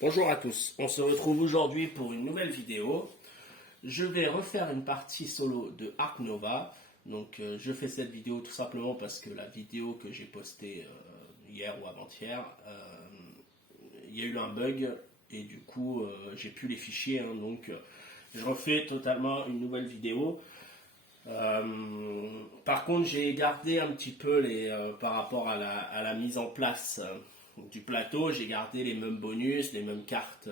Bonjour à tous, on se retrouve aujourd'hui pour une nouvelle vidéo. Je vais refaire une partie solo de Ark Nova. Donc je fais cette vidéo tout simplement parce que la vidéo que j'ai postée hier ou avant-hier, il y a eu un bug et du coup j'ai plus les fichiers. Donc je refais totalement une nouvelle vidéo. Par contre, j'ai gardé un petit peu par rapport à la mise en place du plateau, j'ai gardé les mêmes bonus, les mêmes cartes,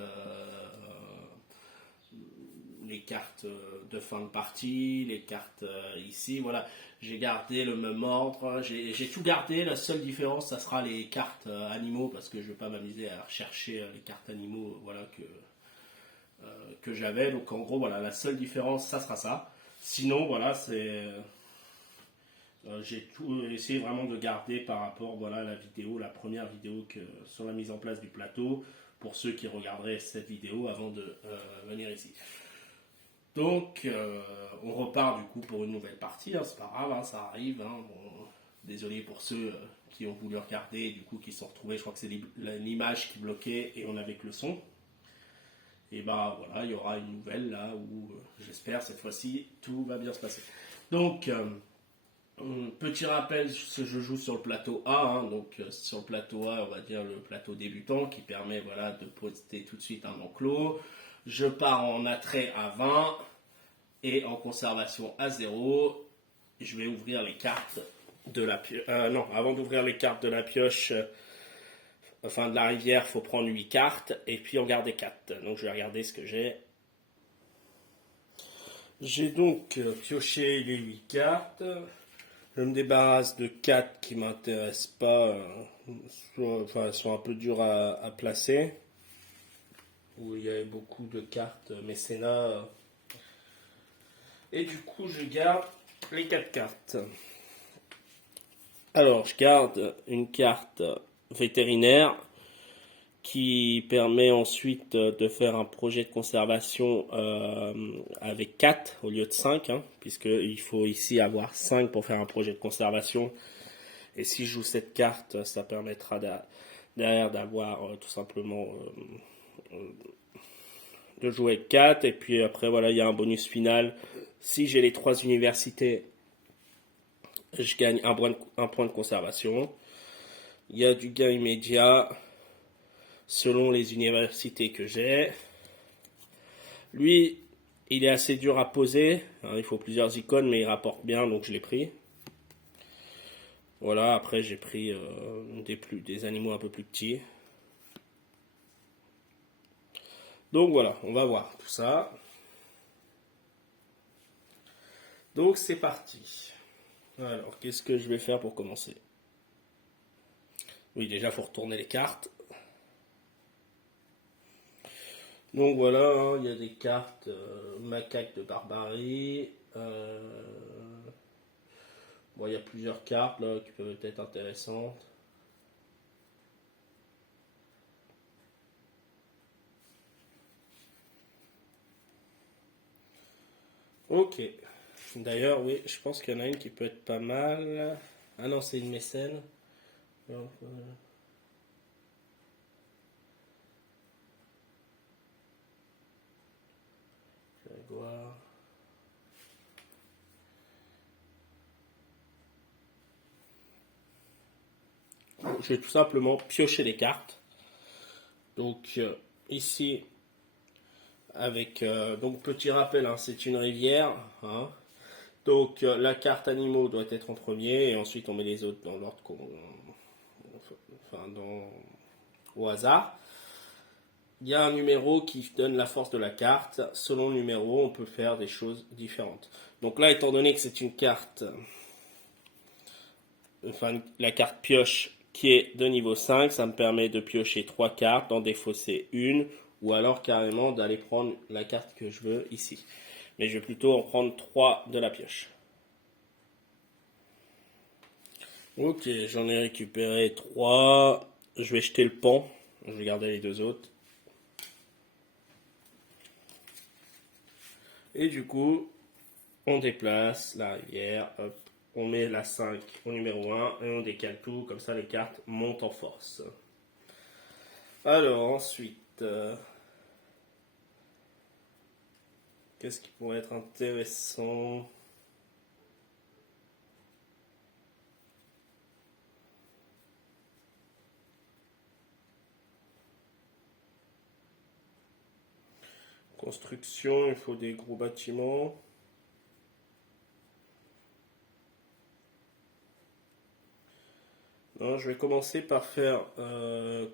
les cartes de fin de partie, les cartes ici, voilà. J'ai gardé le même ordre, j'ai tout gardé. La seule différence, ça sera les cartes animaux, parce que je ne vais pas m'amuser à rechercher les cartes animaux, voilà, que j'avais. Donc en gros, voilà, la seule différence, ça sera ça. Sinon, voilà, j'ai tout essayé vraiment de garder par rapport, voilà, à la vidéo, la première vidéo sur la mise en place du plateau, pour ceux qui regarderaient cette vidéo avant de venir ici. Donc, on repart du coup pour une nouvelle partie, c'est pas grave, ça arrive. Bon, désolé pour ceux qui ont voulu regarder et du coup qui se sont retrouvés, je crois que c'est l'image qui bloquait et on avait que le son. Et bah voilà, il y aura une nouvelle là où j'espère cette fois-ci tout va bien se passer. Donc, petit rappel, je joue sur le plateau A, donc sur le plateau A, on va dire le plateau débutant qui permet, voilà, de poster tout de suite un enclos. Je pars en attrait à 20 et en conservation à 0. Je vais ouvrir les cartes de la pioche. Non, avant d'ouvrir les cartes de la pioche, enfin de la rivière, il faut prendre 8 cartes et puis en garder 4. Donc je vais regarder ce que j'ai. J'ai donc pioché les 8 cartes. Je me débarrasse de 4 qui ne m'intéressent pas, enfin, elles sont un peu dures à placer. Où il y avait beaucoup de cartes mécénat. Et du coup, je garde les 4 cartes. Alors, je garde une carte vétérinaire qui permet ensuite de faire un projet de conservation avec 4 au lieu de 5, puisqu'il faut ici avoir 5 pour faire un projet de conservation. Et si je joue cette carte, ça permettra derrière d'avoir tout simplement de jouer avec 4. Et puis après, voilà, il y a un bonus final. Si j'ai les 3 universités, je gagne un point de conservation. Il y a du gain immédiat selon les universités que j'ai. Lui, il est assez dur à poser. Il faut plusieurs icônes, mais il rapporte bien, donc je l'ai pris. Voilà, après j'ai pris des animaux un peu plus petits. Donc voilà, on va voir tout ça. Donc c'est parti. Alors, qu'est-ce que je vais faire pour commencer? Oui, déjà, il faut retourner les cartes. Donc voilà, il y a des cartes macaques de barbarie. Bon, il y a plusieurs cartes là, qui peuvent être intéressantes. Ok. D'ailleurs, oui, je pense qu'il y en a une qui peut être pas mal. Ah non, c'est une mécène. Donc, je vais voir. Je vais tout simplement piocher les cartes. Donc ici, avec donc petit rappel, c'est une rivière. Donc la carte animaux doit être en premier et ensuite on met les autres dans l'ordre au hasard. Il y a un numéro qui donne la force de la carte. Selon le numéro, on peut faire des choses différentes. Donc là, étant donné que c'est une carte, enfin la carte pioche qui est de niveau 5, ça me permet de piocher 3 cartes, d'en défausser une, ou alors carrément d'aller prendre la carte que je veux ici. Mais je vais plutôt en prendre 3 de la pioche. Ok, j'en ai récupéré 3. Je vais jeter le pan. Je vais garder les 2 autres. Et du coup, on déplace la rivière. Hop, on met la 5 au numéro 1 et on décale tout. Comme ça, les cartes montent en force. Alors, ensuite, qu'est-ce qui pourrait être intéressant? Construction, il faut des gros bâtiments. Non, je vais commencer par faire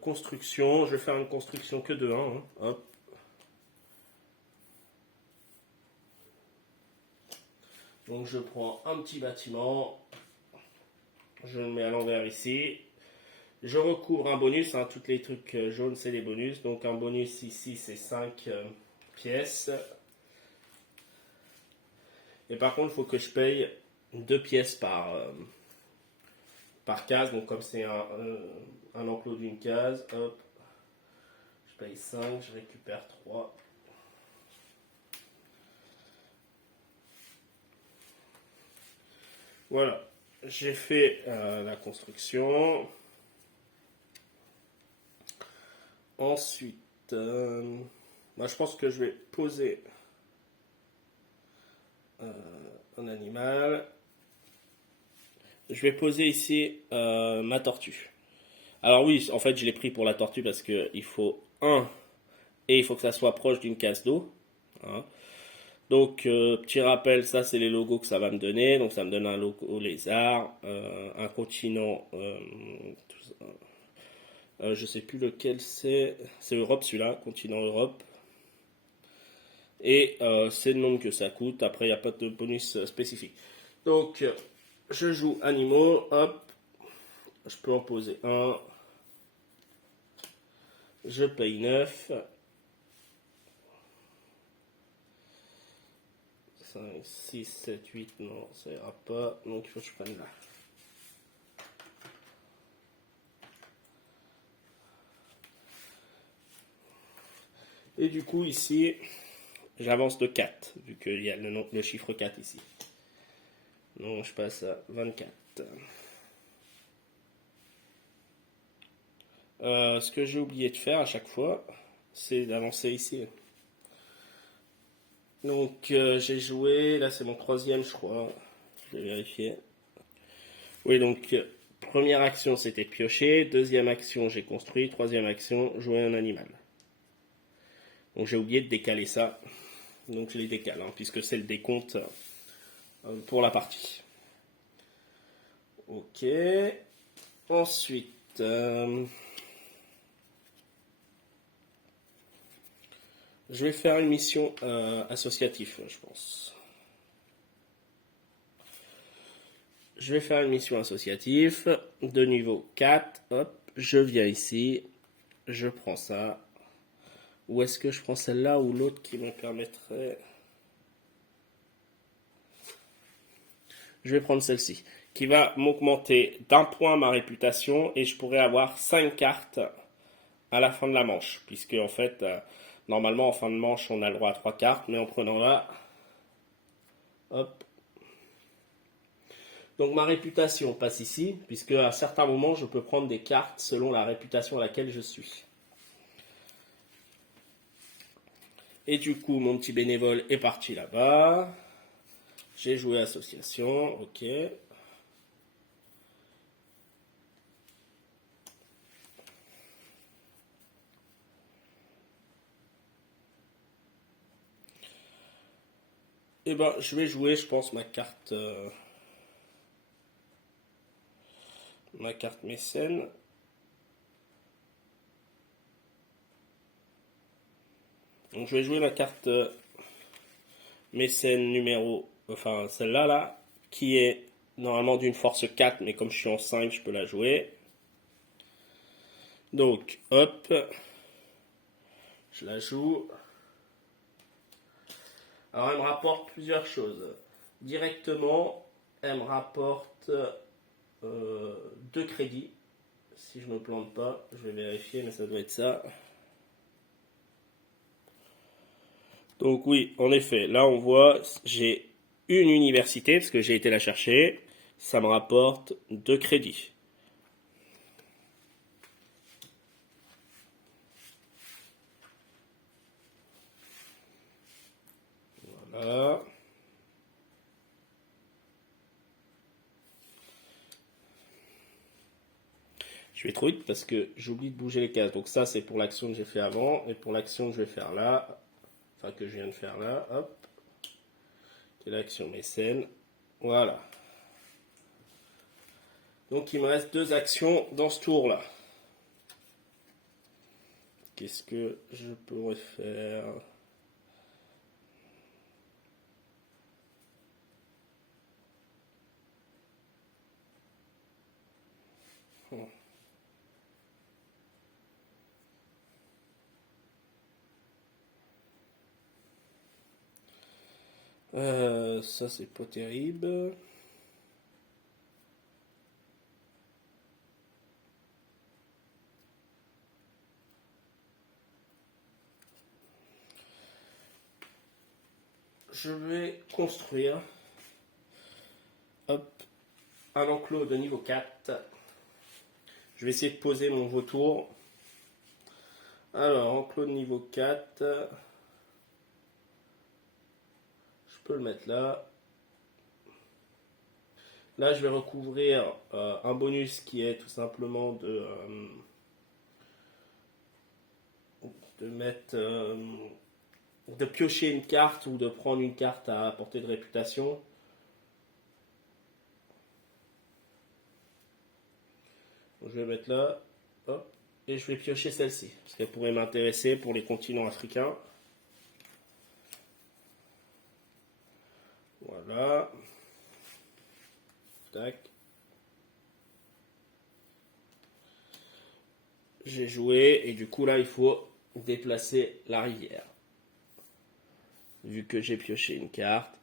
construction. Je vais faire une construction que de 1. Hein. Hop. Donc je prends un petit bâtiment. Je le mets à l'envers ici. Je recouvre un bonus. Hein, tous les trucs jaunes, c'est des bonus. Donc un bonus ici, c'est 5 pièces. Et par contre, il faut que je paye 2 pièces par case. Donc comme c'est un enclos d'une case, hop, je paye 5, je récupère 3. Voilà, j'ai fait la construction. Ensuite, je pense que je vais poser un animal. Je vais poser ici ma tortue. Alors oui, en fait, je l'ai pris pour la tortue parce qu'il faut et il faut que ça soit proche d'une case d'eau. Hein. Donc, petit rappel, ça c'est les logos que ça va me donner. Donc, ça me donne un logo lézard, un continent, je sais plus lequel c'est. C'est Europe celui-là, continent Europe. Et c'est le nombre que ça coûte. Après, il n'y a pas de bonus spécifique. Donc, je joue animaux, hop. Je peux en poser un. Je paye 9. 5, 6, 7, 8, non, ça ira pas. Donc il faut que je prenne là. Et du coup, ici, j'avance de 4, vu qu'il y a le chiffre 4 ici. Donc je passe à 24. Ce que j'ai oublié de faire à chaque fois, c'est d'avancer ici. Donc j'ai joué, là c'est mon 3e je crois, je vais vérifier. Oui, donc première action c'était piocher, 2e action j'ai construit, 3e action jouer un animal. Donc j'ai oublié de décaler ça, donc je les décale, hein, puisque c'est le décompte pour la partie. Ok, ensuite... je vais faire une mission associative, je pense. Je vais faire une mission associative de niveau 4. Hop, je viens ici. Je prends ça. Ou est-ce que je prends celle-là ou l'autre qui me permettrait... Je vais prendre celle-ci. Qui va m'augmenter d'1 point ma réputation. Et je pourrais avoir 5 cartes à la fin de la manche. Puisque en fait... normalement, en fin de manche, on a le droit à 3 cartes, mais en prenant là, hop. Donc ma réputation passe ici, puisque à certains moments, je peux prendre des cartes selon la réputation à laquelle je suis. Et du coup, mon petit bénévole est parti là-bas. J'ai joué association, ok. Et ben, je vais jouer, je pense, ma carte mécène. Donc je vais jouer ma carte mécène numéro, enfin celle-là, là, qui est normalement d'une force 4, mais comme je suis en 5, je peux la jouer. Donc, hop, je la joue. Alors, elle me rapporte plusieurs choses. Directement, elle me rapporte 2 crédits. Si je ne me plante pas, je vais vérifier, mais ça doit être ça. Donc oui, en effet, là on voit, j'ai une université, parce que j'ai été la chercher. Ça me rapporte 2 crédits. Voilà. Je vais trop vite parce que j'oublie de bouger les cases. Donc ça, c'est pour l'action que j'ai fait avant. Et pour l'action que je vais faire là, enfin que je viens de faire là, hop, c'est l'action mécène. Voilà. Donc il me reste 2 actions dans ce tour-là. Qu'est-ce que je pourrais faire? Ça c'est pas terrible. Je vais construire, hop, un enclos de niveau 4. Je vais essayer de poser mon vautour. Alors, enclos de niveau 4. Je peux le mettre là. Là, je vais recouvrir un bonus qui est tout simplement de mettre, de piocher une carte ou de prendre une carte à portée de réputation. Donc, je vais mettre là, hop, et je vais piocher celle-ci parce qu'elle pourrait m'intéresser pour les continents africains. Voilà. Tac. J'ai joué et du coup là il faut déplacer la rivière. Vu que j'ai pioché une carte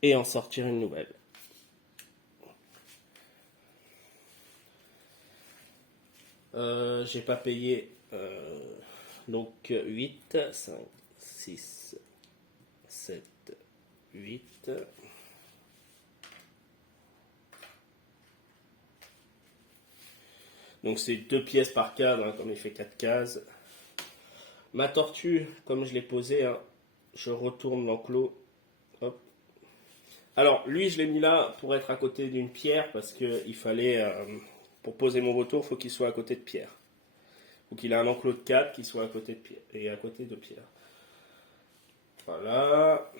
et en sortir une nouvelle. J'ai pas payé donc 8, 5, 6, 7, 8. Donc c'est 2 pièces par cadre, hein, comme il fait 4 cases. Ma tortue, comme je l'ai posée, hein, je retourne l'enclos. Hop. Alors lui je l'ai mis là pour être à côté d'une pierre parce qu'il fallait, pour poser mon vautour, il faut qu'il soit à côté de pierre. Faut qu'il ait un enclos de 4 qui soit à côté de pierre. Et à côté de pierre. Voilà.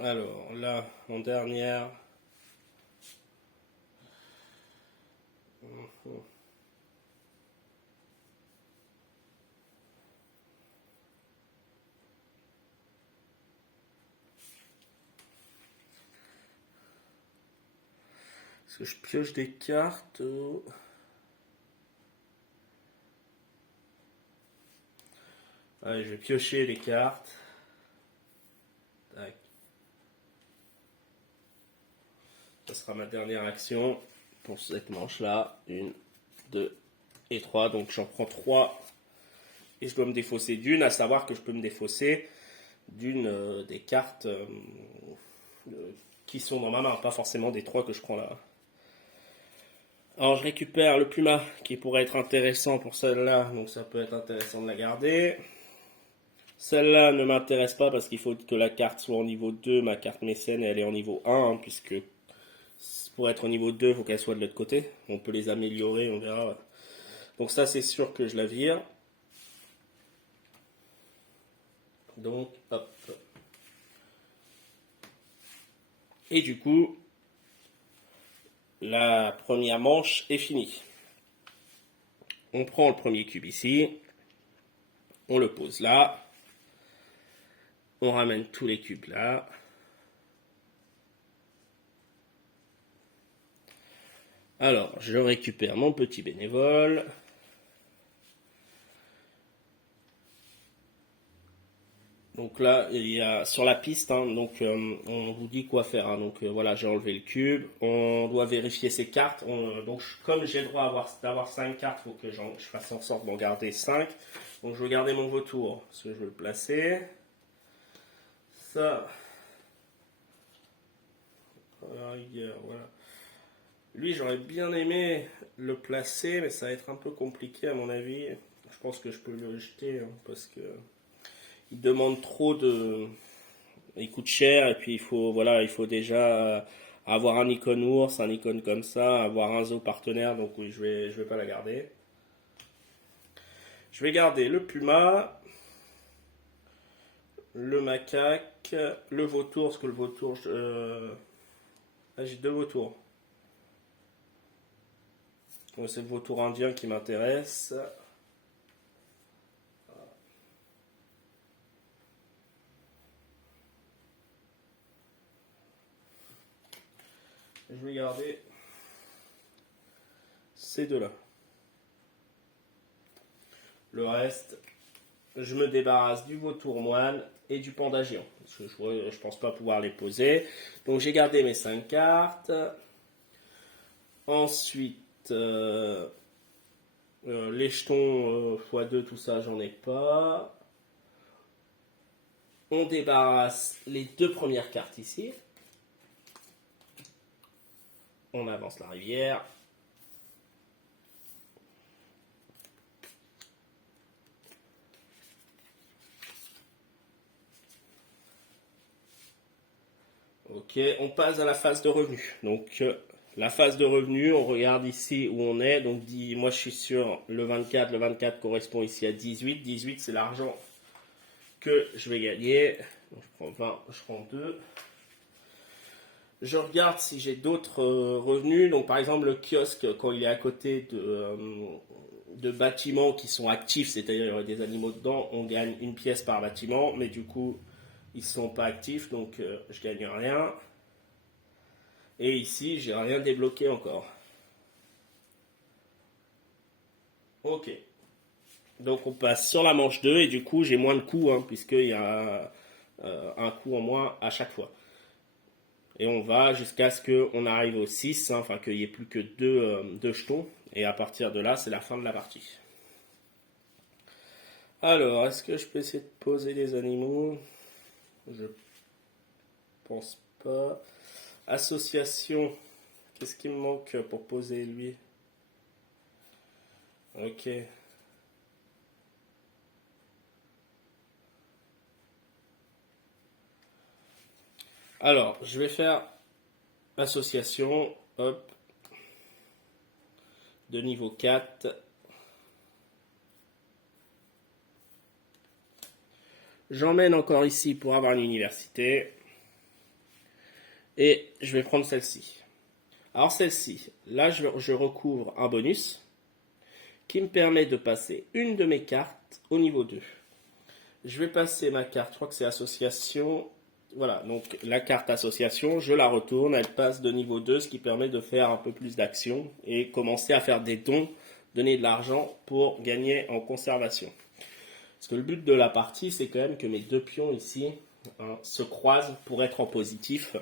Alors là, en dernière. Est-ce que je pioche des cartes? Allez, je vais piocher les cartes. Tac. Ça sera ma dernière action pour cette manche-là. 1, 2 et 3. Donc j'en prends 3. Et je dois me défausser d'une, à savoir que je peux me défausser d'une des cartes qui sont dans ma main, pas forcément des 3 que je prends là. Alors je récupère le Puma qui pourrait être intéressant pour celle-là, donc ça peut être intéressant de la garder. Celle-là ne m'intéresse pas parce qu'il faut que la carte soit en niveau 2, ma carte mécène, et elle est en niveau 1, hein, puisque pour être au niveau 2, il faut qu'elle soit de l'autre côté. On peut les améliorer, on verra. Donc ça c'est sûr que je la vire. Donc hop. Et du coup, la première manche est finie. On prend le premier cube ici, on le pose là, on ramène tous les cubes là. Alors, je récupère mon petit bénévole. Donc là, il y a sur la piste, hein, donc on vous dit quoi faire. Hein, donc voilà, j'ai enlevé le cube. On doit vérifier ses cartes. Donc comme j'ai le droit d'avoir 5 cartes, il faut que je fasse en sorte d'en garder 5. Donc je vais garder mon vautour, parce que je veux le placer. Ça. Voilà. Lui, j'aurais bien aimé le placer, mais ça va être un peu compliqué à mon avis. Je pense que je peux le jeter, hein, parce que il demande trop de... Il coûte cher et puis voilà, il faut déjà avoir un icône ours, un icône comme ça, avoir un zoo partenaire, donc oui, je vais pas la garder. Je vais garder le puma, le macaque, le vautour, parce que le vautour, j'ai deux vautours. C'est le vautour indien qui m'intéresse. Je vais garder ces deux-là. Le reste, je me débarrasse du vautour moine et du panda géant. Parce que je pense pas pouvoir les poser. Donc j'ai gardé mes 5 cartes. Ensuite, les jetons x2, tout ça, j'en ai pas. On débarrasse les deux premières cartes ici. On avance la rivière. Ok, on passe à la phase de revenu. Donc la phase de revenu, on regarde ici où on est. Donc moi je suis sur le 24. Le 24 correspond ici à 18. 18 c'est l'argent que je vais gagner. Donc, je prends 20, je prends 2. Je regarde si j'ai d'autres revenus. Donc par exemple le kiosque, quand il est à côté de bâtiments qui sont actifs, c'est-à-dire il y aurait des animaux dedans, on gagne une pièce par bâtiment. Mais du coup, ils ne sont pas actifs, donc je gagne rien. Et ici, j'ai rien débloqué encore. Ok. Donc on passe sur la manche 2 et du coup j'ai moins de coups, hein, puisqu'il y a un coup en moins à chaque fois. Et on va jusqu'à ce qu'on arrive au 6, hein, enfin qu'il n'y ait plus que deux jetons. Et à partir de là, c'est la fin de la partie. Alors, est-ce que je peux essayer de poser les animaux? Je pense pas. Association. Qu'est-ce qui me manque pour poser lui? Ok. Alors, je vais faire association, hop, de niveau 4. J'emmène encore ici pour avoir une université. Et je vais prendre celle-ci. Alors celle-ci, là je recouvre un bonus qui me permet de passer une de mes cartes au niveau 2. Je vais passer ma carte, je crois que c'est association. Voilà, donc la carte association, je la retourne, elle passe de niveau 2, ce qui permet de faire un peu plus d'actions et commencer à faire des dons, donner de l'argent pour gagner en conservation. Parce que le but de la partie, c'est quand même que mes deux pions ici se croisent pour être en positif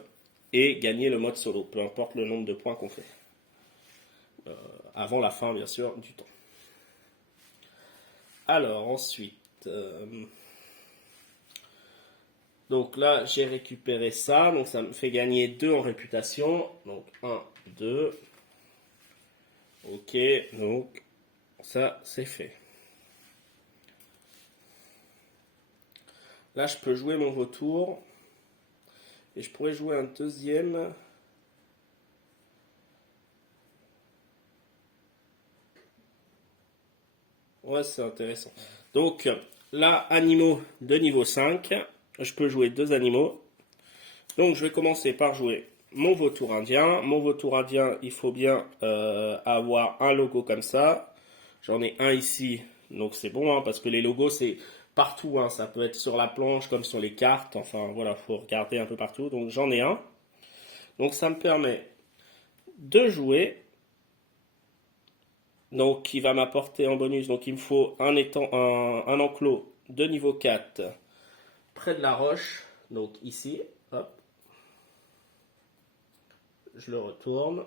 et gagner le mode solo, peu importe le nombre de points qu'on fait. Avant la fin, bien sûr, du temps. Alors, ensuite... donc là, j'ai récupéré ça. Donc ça me fait gagner 2 en réputation. Donc 1, 2. Ok, donc ça, c'est fait. Là, je peux jouer mon vautour. Et je pourrais jouer un deuxième. Ouais, c'est intéressant. Donc là, animaux de niveau 5. Je peux jouer 2 animaux. Donc je vais commencer par jouer mon vautour indien. Mon vautour indien, il faut bien avoir un logo comme ça. J'en ai un ici, donc c'est bon, hein, parce que les logos, c'est partout. Hein, ça peut être sur la planche comme sur les cartes. Enfin voilà, il faut regarder un peu partout. Donc j'en ai un. Donc ça me permet de jouer. Donc qui va m'apporter en bonus. Donc il me faut un enclos de niveau 4 près de la roche. Donc ici, hop. Je le retourne.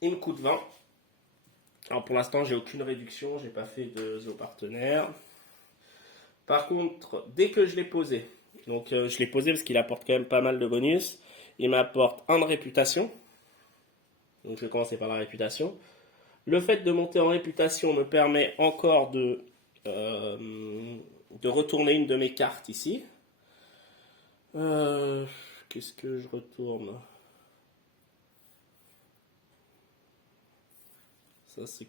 Il me coûte 20. Alors pour l'instant, j'ai aucune réduction, j'ai pas fait de zoo partenaire. Par contre, dès que je l'ai posé, donc je l'ai posé parce qu'il apporte quand même pas mal de bonus, il m'apporte 1 de réputation. Donc je vais commencer par la réputation. Le fait de monter en réputation me permet encore de de retourner une de mes cartes ici. Qu'est-ce que je retourne? Ça, c'est...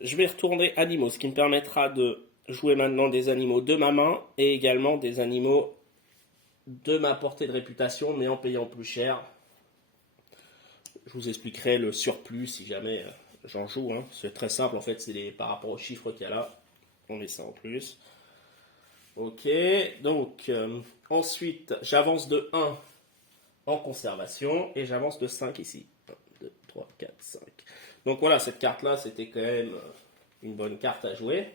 Je vais retourner animaux, ce qui me permettra de jouer maintenant des animaux de ma main et également des animaux de ma portée de réputation, mais en payant plus cher. Je vous expliquerai le surplus si jamais j'en joue. Hein. C'est très simple, en fait, c'est par rapport aux chiffres qu'il y a là. On met ça en plus. Ok, donc ensuite, j'avance de 1 en conservation et j'avance de 5 ici. 1, 2, 3, 4, 5. Donc voilà, cette carte-là, c'était quand même une bonne carte à jouer.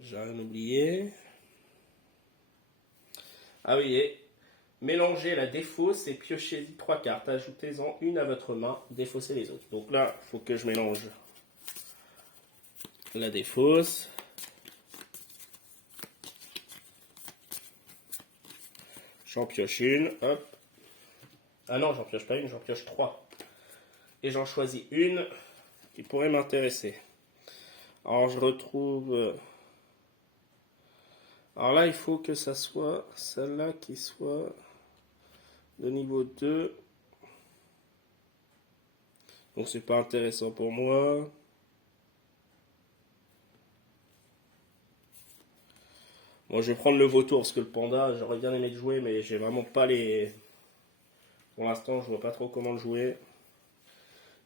J'ai rien oublié. Ah oui, et mélangez la défausse et piochez-y 3 cartes. Ajoutez-en une à votre main, défaussez les autres. Donc là, il faut que je mélange la défausse. J'en pioche une, hop. Ah non, j'en pioche pas une, j'en pioche 3. Et j'en choisis une qui pourrait m'intéresser. Alors je retrouve... Alors là, il faut que ça soit celle-là qui soit de niveau 2. Donc c'est pas intéressant pour moi. Moi je vais prendre le vautour parce que le panda, j'aurais bien aimé le jouer, mais j'ai vraiment pas les... Pour l'instant, je vois pas trop comment le jouer.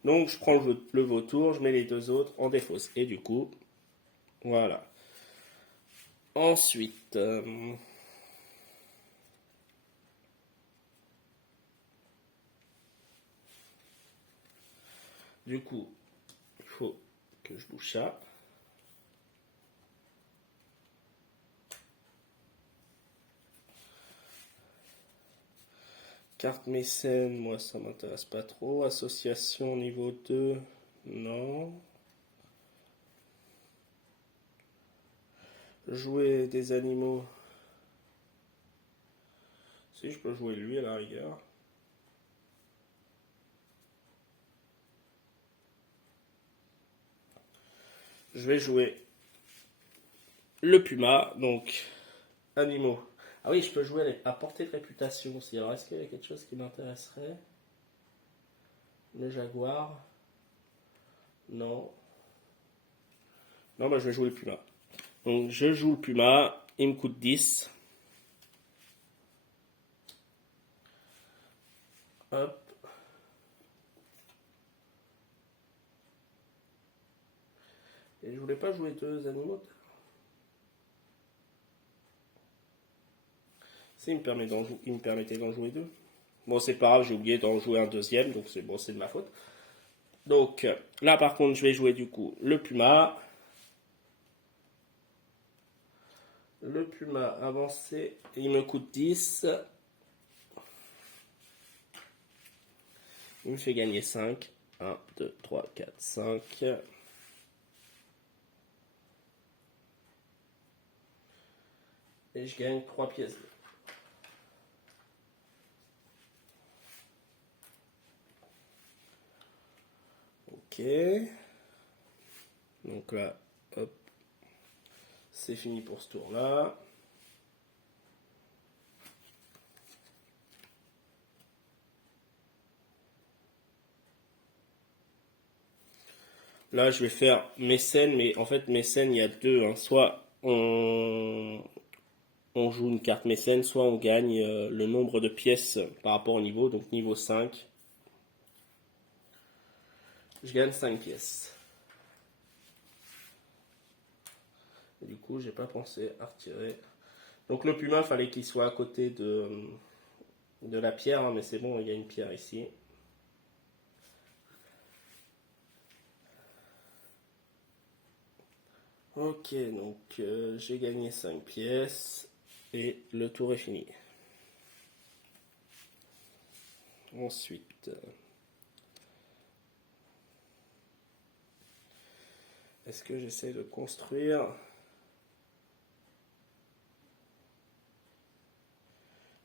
Donc je prends le vautour, je mets les deux autres en défausse. Et du coup, voilà. Ensuite, du coup, il faut que je bouge ça. Carte mécène, moi ça m'intéresse pas trop. Association niveau 2, non. Jouer des animaux. Si, je peux jouer lui à la rigueur. Je vais jouer le puma, donc animaux. Ah oui, je peux jouer à portée de réputation aussi. Alors, est-ce qu'il y a quelque chose qui m'intéresserait? Le jaguar? Non. Non, bah je vais jouer le puma. Donc, je joue le puma. Il me coûte 10. Hop. Et je voulais pas jouer deux animaux. Si, il me permettait d'en jouer deux. Bon, c'est pas grave, j'ai oublié d'en jouer un deuxième, donc c'est bon, c'est de ma faute. Donc, là, par contre, je vais jouer du coup le puma. Le puma avancé, il me coûte 10. Il me fait gagner 5. 1, 2, 3, 4, 5. Et je gagne 3 pièces. Ok. Donc là, hop. C'est fini pour ce tour-là. Là, je vais faire mécène, mais en fait, mécène, il y a deux. Hein. Soit on joue une carte mécène, soit on gagne le nombre de pièces par rapport au niveau, donc niveau 5. Je gagne 5 pièces. Et du coup, j'ai pas pensé à retirer. Donc le puma, fallait qu'il soit à côté de la pierre, hein, mais c'est bon, il y a une pierre ici. Ok, donc j'ai gagné 5 pièces et le tour est fini. Ensuite, est-ce que j'essaie de construire?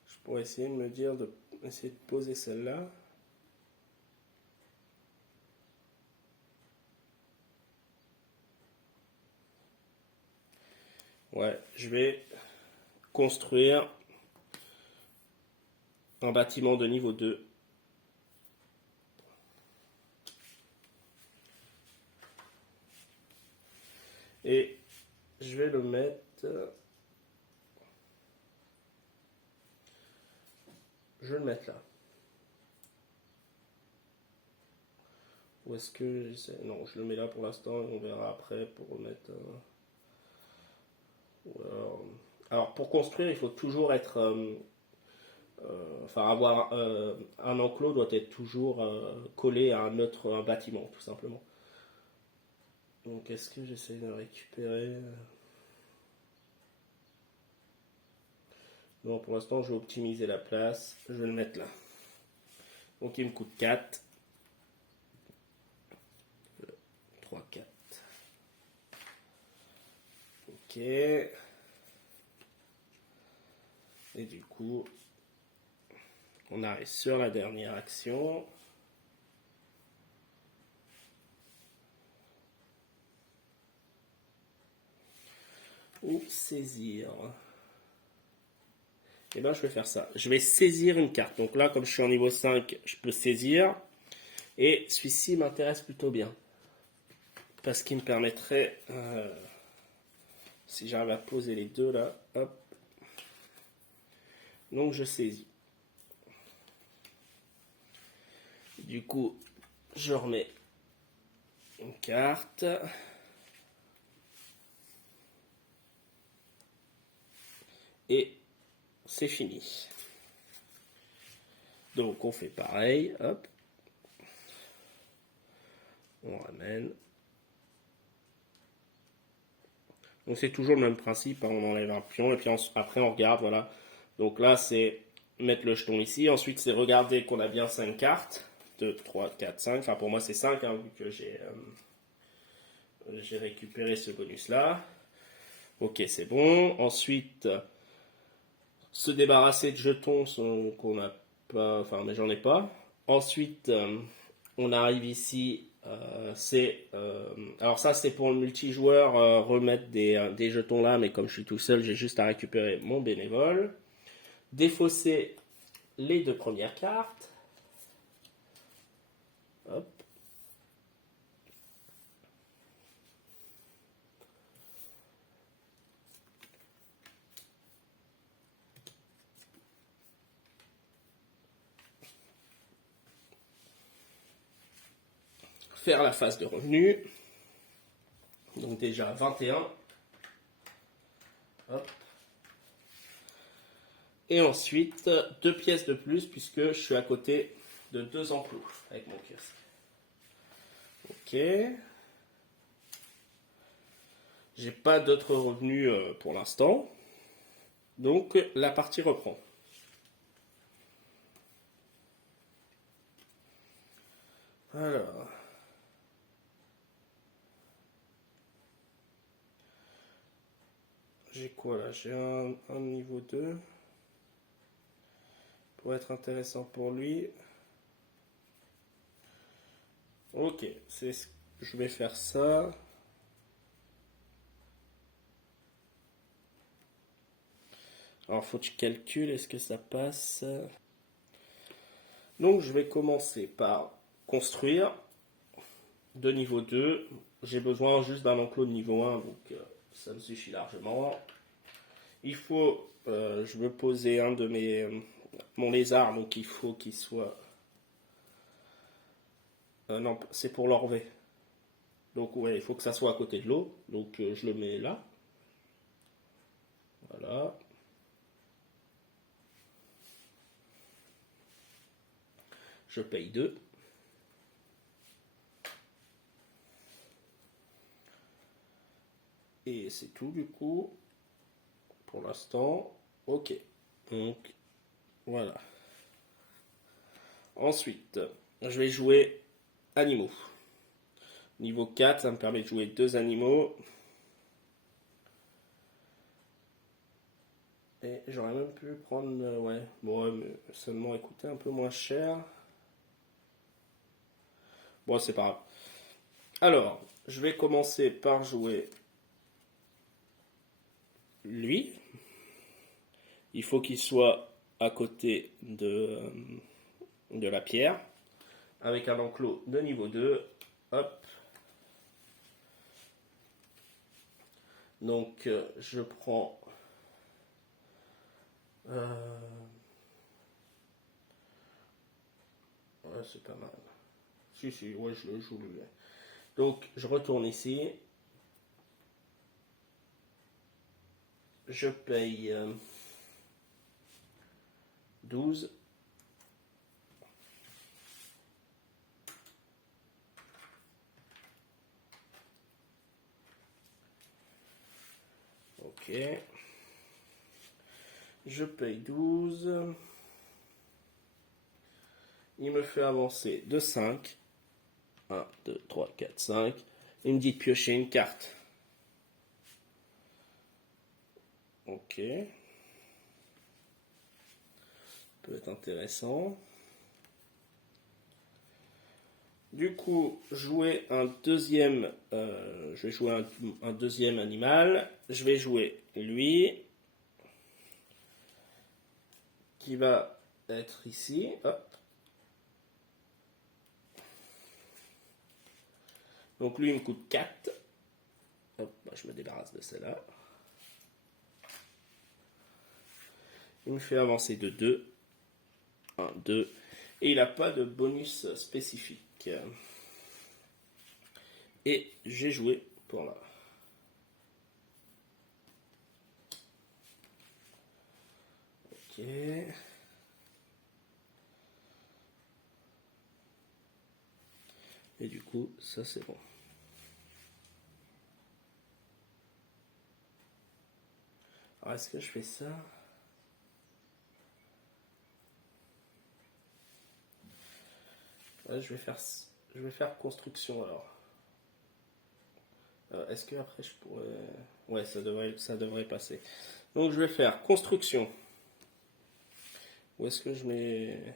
Je pourrais essayer de me dire essayer de poser celle-là. Ouais, je vais construire un bâtiment de niveau 2. Et je vais le mettre... Je vais le mettre là. Ou est-ce que j'essaie... Non, je le mets là pour l'instant et on verra après pour remettre... Alors, pour construire, il faut toujours être... enfin, avoir un enclos doit être toujours collé à un bâtiment, tout simplement. Donc, est-ce que j'essaie de récupérer... Non, pour l'instant, je vais optimiser la place. Je vais le mettre là. Donc, il me coûte 4. 3, 4. Ok. Et du coup, on arrive sur la dernière action. Ou saisir. Et bien, je vais faire ça. Je vais saisir une carte. Donc là, comme je suis en niveau 5, je peux saisir. Et celui-ci m'intéresse plutôt bien. Parce qu'il me permettrait... si j'arrive à poser les deux là, hop. Donc je saisis. Du coup, je remets une carte. Et c'est fini. Donc on fait pareil, hop. On ramène. Donc c'est toujours le même principe, hein, on enlève un pion et puis après on regarde, voilà. Donc là c'est mettre le jeton ici, ensuite c'est regarder qu'on a bien 5 cartes. 2, 3, 4, 5, enfin pour moi c'est 5 hein, vu que j'ai récupéré ce bonus là. Ok, c'est bon. Ensuite, se débarrasser de jetons qu'on n'a pas, enfin mais j'en ai pas. Ensuite, on arrive ici, alors ça c'est pour le multijoueur, remettre des jetons là, mais comme je suis tout seul, j'ai juste à récupérer mon bénévole. Défausser les 2 premières cartes. Hop. Faire la phase de revenu. Donc déjà 21. Hop. Et ensuite, 2 pièces de plus puisque je suis à côté de 2 enclos avec mon kiosque. Ok. J'ai pas d'autres revenus pour l'instant. Donc la partie reprend. Alors. J'ai quoi là? J'ai un niveau 2. Pour être intéressant pour lui. Ok, je vais faire ça. Alors faut que je calcule, est-ce que ça passe? Donc je vais commencer par construire de niveau 2. J'ai besoin juste d'un enclos de niveau 1, donc ça me suffit largement. Il faut, je veux poser un de mon lézard, donc il faut qu'il soit... non, c'est pour l'enlever. Donc ouais, il faut que ça soit à côté de l'eau. Donc je le mets là. Voilà. Je paye 2. Et c'est tout du coup. Pour l'instant. Ok. Donc voilà. Ensuite, je vais jouer animaux. Niveau 4, ça me permet de jouer 2 animaux. Et j'aurais même pu prendre, ouais, bon, mais seulement écouter un peu moins cher. Bon, c'est pas grave. Alors, je vais commencer par jouer lui. Il faut qu'il soit à côté de la pierre, avec un enclos de niveau 2. Hop. Donc, je prends... Ouais, c'est pas mal. Si, ouais, je le joue lui. Donc, je retourne ici. Je paye 12. Ok. Je paye 12. Il me fait avancer de 5. 1, 2, 3, 4, 5. Il me dit de piocher une carte. Ok. Peut être intéressant. Du coup, jouer un deuxième, je vais jouer un deuxième animal. Je vais jouer lui, qui va être ici. Hop. Donc lui, il me coûte 4. Hop, moi, je me débarrasse de celle-là. Il me fait avancer de 2. 1, 2. Et il n'a pas de bonus spécifique. Et j'ai joué pour là. Ok. Et du coup, ça c'est bon. Alors, est-ce que je fais ça? Ouais, je vais faire construction alors. Est-ce que après je pourrais... Ouais, ça devrait passer. Donc je vais faire construction. Où est-ce que je mets...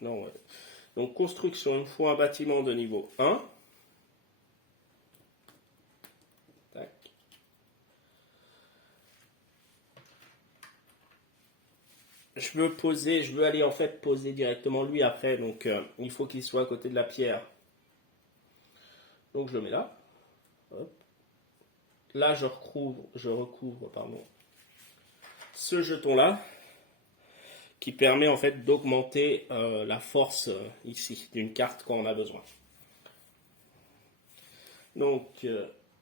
Non, ouais. Donc construction, il me faut un bâtiment de niveau 1. Tac. Je veux aller en fait poser directement lui après, donc il faut qu'il soit à côté de la pierre. Donc je le mets là. Hop. Là je recouvre ce jeton là, qui permet en fait d'augmenter la force ici d'une carte quand on a besoin. Donc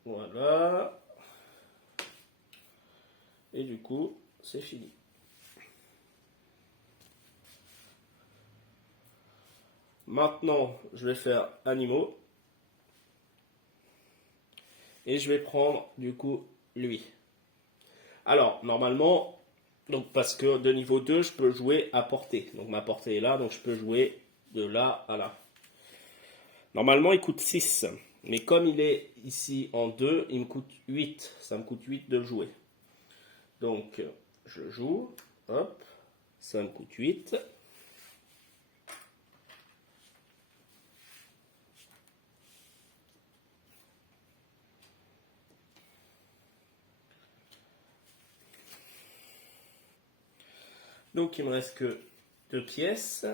voilà. Et du coup, c'est fini. Maintenant, je vais faire animaux. Et je vais prendre du coup lui. Alors, normalement, donc parce que de niveau 2, je peux jouer à portée. Donc ma portée est là, donc je peux jouer de là à là. Normalement, il coûte 6. Mais comme il est ici en 2, il me coûte 8. Ça me coûte 8 de le jouer. Donc, je joue. Hop. Ça me coûte 8. Donc, il me reste que 2 pièces.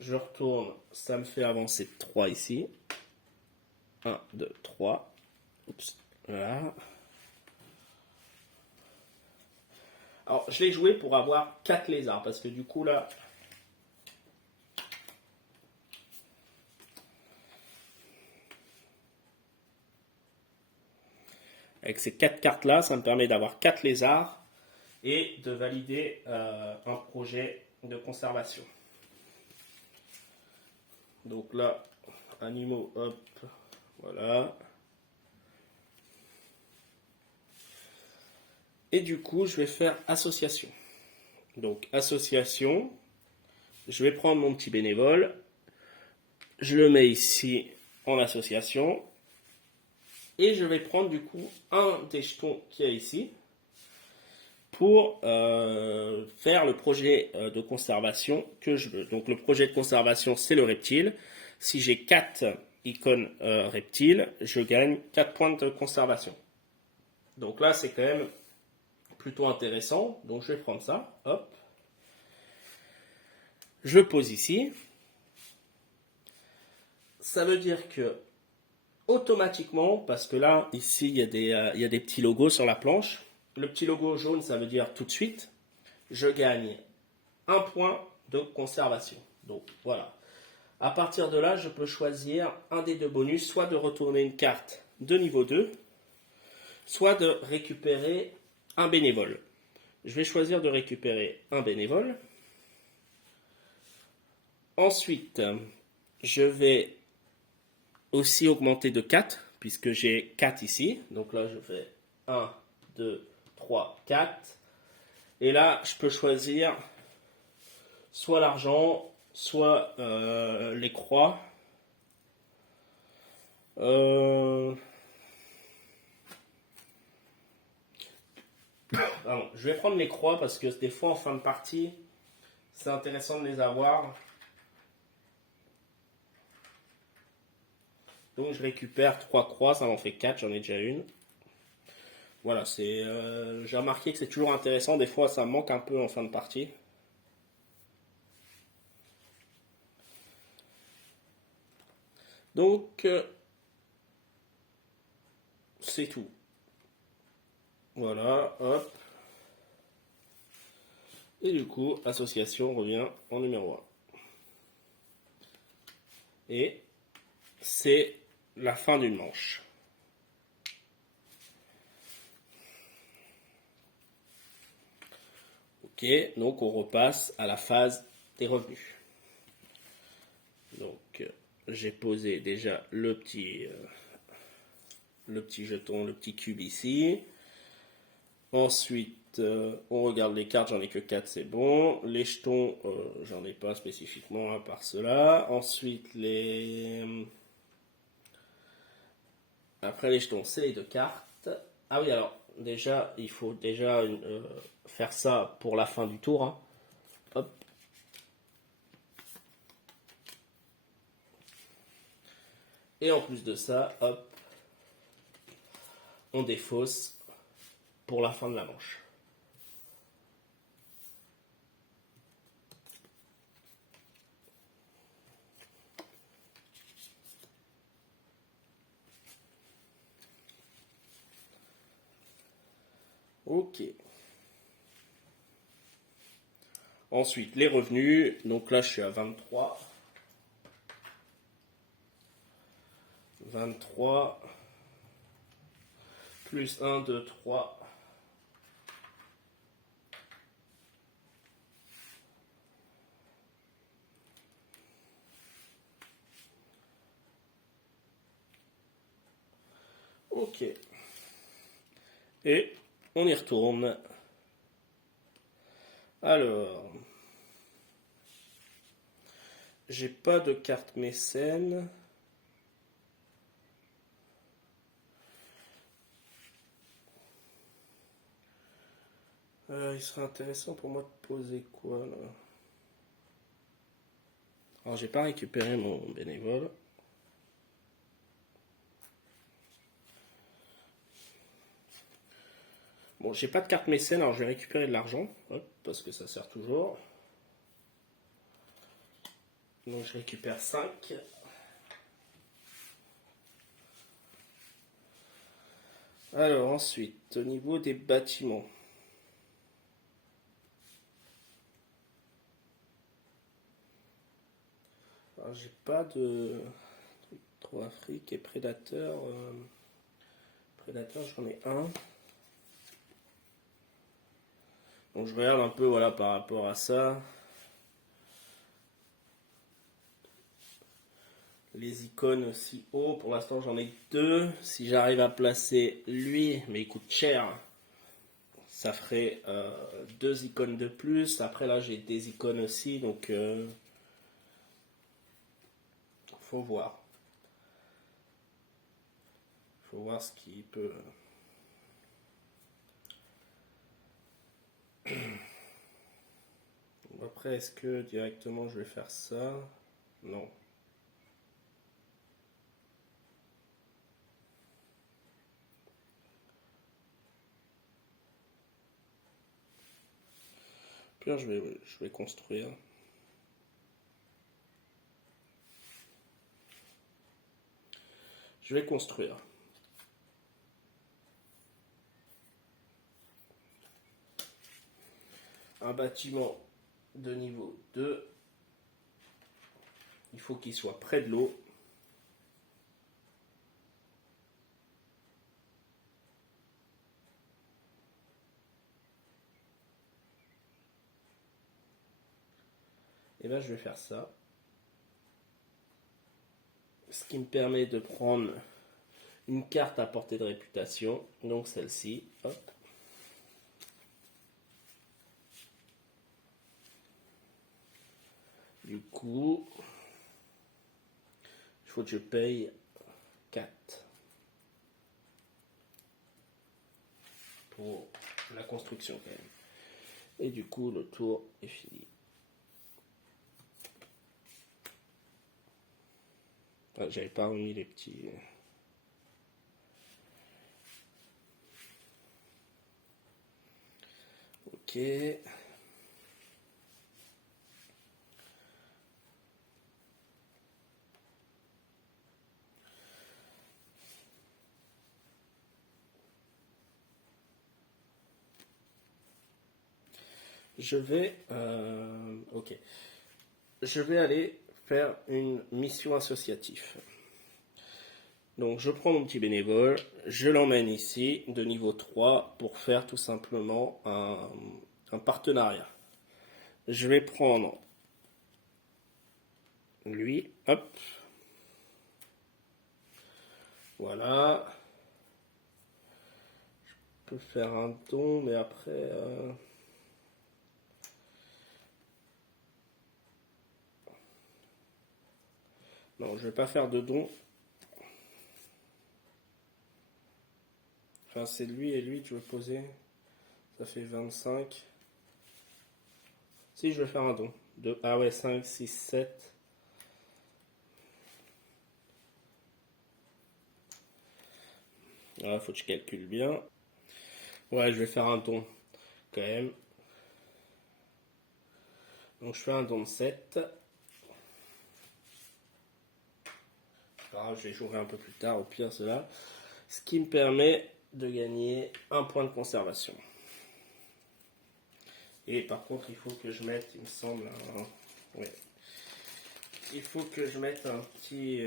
Je retourne. Ça me fait avancer 3 ici. 1, 2, 3. Oups. Voilà. Alors, je l'ai joué pour avoir 4 lézards, parce que du coup, là... Avec ces 4 cartes-là, ça me permet d'avoir 4 lézards et de valider un projet de conservation. Donc là, animaux, hop, voilà. Et du coup, je vais faire association. Donc, association, je vais prendre mon petit bénévole. je le mets ici en association. Et je vais prendre du coup un des jetons qu'il y a ici pour faire le projet de conservation que je veux. Donc le projet de conservation, c'est le reptile. Si j'ai 4 icônes reptiles, je gagne 4 points de conservation. Donc là, c'est quand même plutôt intéressant. Donc je vais prendre ça. Hop. Je pose ici. Ça veut dire que automatiquement, parce que là, ici, il y a des petits logos sur la planche. Le petit logo jaune, ça veut dire tout de suite, je gagne un point de conservation. Donc voilà. À partir de là, je peux choisir un des deux bonus, soit de retourner une carte de niveau 2, soit de récupérer un bénévole. Je vais choisir de récupérer un bénévole. Ensuite, je vais aussi augmenter de 4, puisque j'ai 4 ici. Donc là, je fais 1, 2, 3, 4. Et là, je peux choisir soit l'argent, soit les croix. Pardon, je vais prendre les croix parce que des fois en fin de partie, c'est intéressant de les avoir. Donc je récupère 3 croix, ça m'en fait 4, j'en ai déjà une. Voilà, j'ai remarqué que c'est toujours intéressant, des fois ça manque un peu en fin de partie. Donc, c'est tout. Voilà, hop. Et du coup, association revient en numéro 1. Et c'est la fin d'une manche. Ok, donc on repasse à la phase des revenus. Donc, j'ai posé déjà le petit jeton, le petit cube ici. Ensuite, on regarde les cartes, j'en ai que 4, c'est bon. Les jetons, j'en ai pas spécifiquement à part cela. Ensuite, après les jetons, c'est les 2 cartes. Ah oui, alors, déjà, il faut déjà faire ça pour la fin du tour. Hein. Hop. Et en plus de ça, hop, on défausse pour la fin de la manche. Ok. Ensuite, les revenus. Donc là, je suis à 23. 23. Plus 1, 2, 3. Ok. Et on y retourne. Alors, j'ai pas de carte mécène. Il serait intéressant pour moi de poser quoi là? Alors, j'ai pas récupéré mon bénévole. Bon, j'ai pas de carte mécène, alors je vais récupérer de l'argent, parce que ça sert toujours. Donc je récupère 5. Alors ensuite, au niveau des bâtiments. Alors j'ai pas de trop Afrique et prédateur. Prédateur, j'en ai un. Donc je regarde un peu voilà par rapport à ça. Les icônes aussi haut, pour l'instant j'en ai 2. Si j'arrive à placer lui, mais il coûte cher, ça ferait 2 icônes de plus. Après là j'ai des icônes aussi, donc faut voir. Il faut voir ce qui peut... Après, est-ce que directement je vais faire ça? Non. Puis je vais construire. Je vais construire. Un bâtiment de niveau 2. Il faut qu'il soit près de l'eau. Et là, je vais faire ça. Ce qui me permet de prendre une carte à portée de réputation. Donc celle-ci. Hop. Du coup, il faut que je paye 4 pour la construction quand même. Et du coup, le tour est fini. Ah, j'avais pas remis les petits... Ok. Je vais... ok. Je vais aller faire une mission associative. Donc je prends mon petit bénévole, je l'emmène ici de niveau 3 pour faire tout simplement un partenariat. Je vais prendre lui, hop, voilà. Je peux faire un don, mais après... Non, je vais pas faire de don. Enfin, c'est lui et lui que je vais poser. Ça fait 25. Si, je vais faire un don. Ah ouais, 5, 6, 7. Là, faut que je calcule bien. Ouais, je vais faire un don quand même. Donc, je fais un don de 7. Alors, je vais jouer un peu plus tard, au pire, cela. Ce qui me permet de gagner un point de conservation. Et par contre, il faut que je mette, il me semble, ouais. Il faut que je mette un petit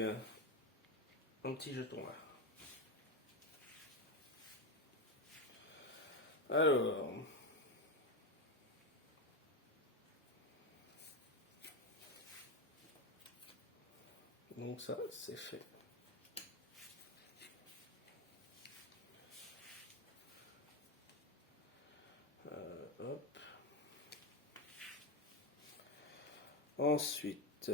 jeton là. Alors, donc ça, c'est fait. Hop. Ensuite,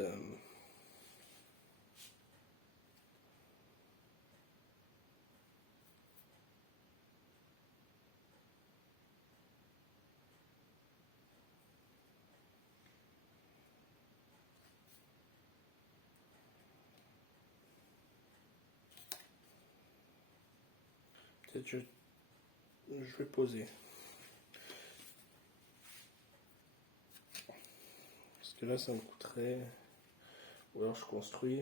peut-être je vais poser. Parce que là, ça me coûterait... Ou alors je construis.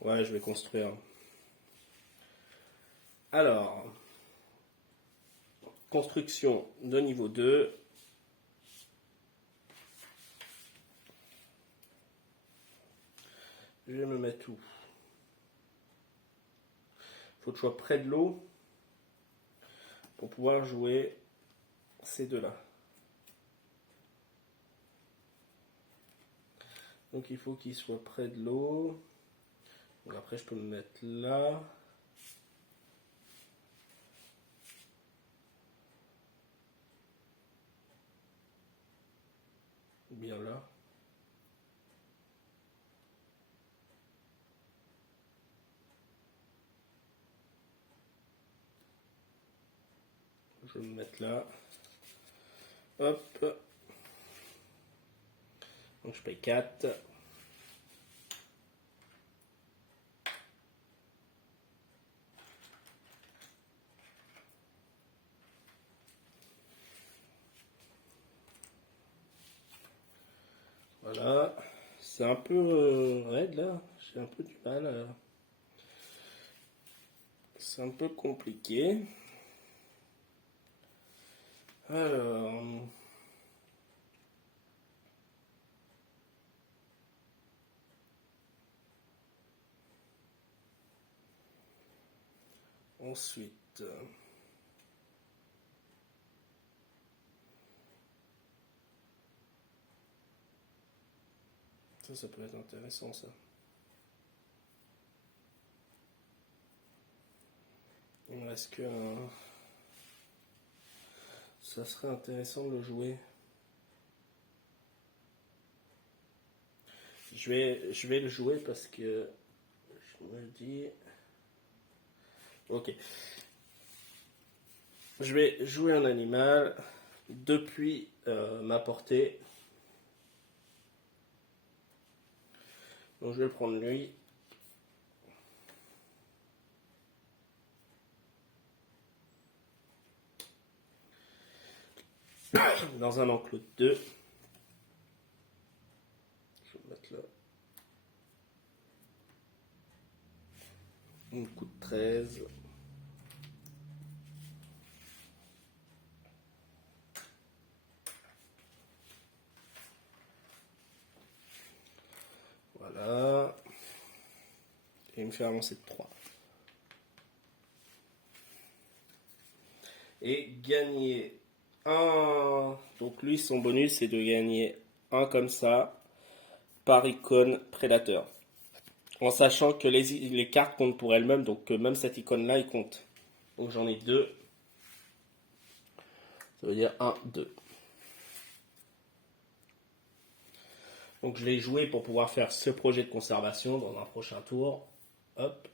Ouais, je vais construire. Alors, construction de niveau 2. Je vais me mettre où? Il faut que je sois près de l'eau pour pouvoir jouer ces deux-là. Donc il faut qu'il soit près de l'eau. Après je peux me mettre là. bien là. Je vais me mettre là. Hop. Donc je paye 4. Voilà. C'est un peu raide là. J'ai un peu du mal. C'est un peu compliqué. Alors. Ensuite. Ça peut être intéressant ça. Il me reste que un. Ça serait intéressant de le jouer. Je vais le jouer parce que je me dis. Ok. Je vais jouer un animal depuis ma portée. Donc je vais prendre lui. Dans un enclos de 2. Je vais le mettre là. Un coup de 13. Voilà. Et il me fait avancer de 3. Et gagner un. Donc lui, son bonus, c'est de gagner un comme ça par icône prédateur. En sachant que les cartes comptent pour elles-mêmes, donc même cette icône-là, il compte. Donc j'en ai 2. Ça veut dire 1, 2. Donc je l'ai joué pour pouvoir faire ce projet de conservation dans un prochain tour. Hop.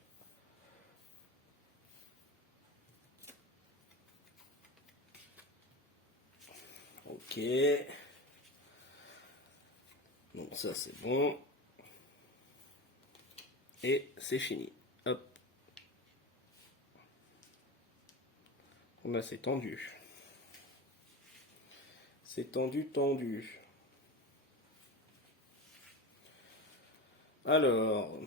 Ok. Donc ça c'est bon. Et c'est fini. Hop. Là c'est tendu. C'est tendu, tendu. Alors.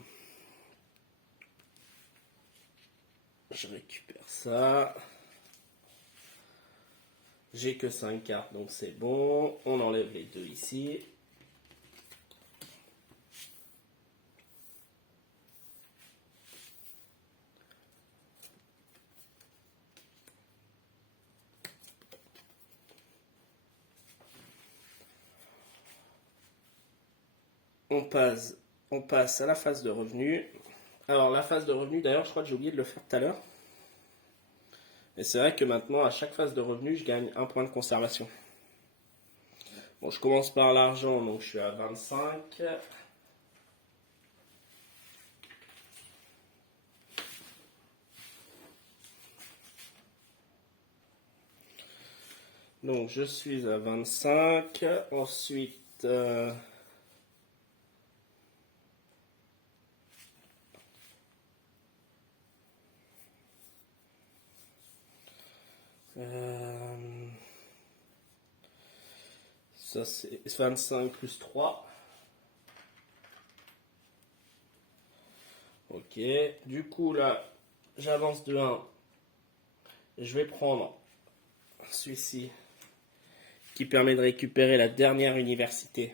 Je récupère ça. J'ai que 5 cartes, donc c'est bon. On enlève les 2 ici. On passe à la phase de revenu. Alors la phase de revenu, d'ailleurs, je crois que j'ai oublié de le faire tout à l'heure. Et c'est vrai que maintenant, à chaque phase de revenu, je gagne un point de conservation. Bon, je commence par l'argent, donc je suis à 25. Donc je suis à 25. Ensuite, ça c'est 25 plus 3. Ok, du coup là, j'avance de 1. Je vais prendre celui-ci qui permet de récupérer la dernière université.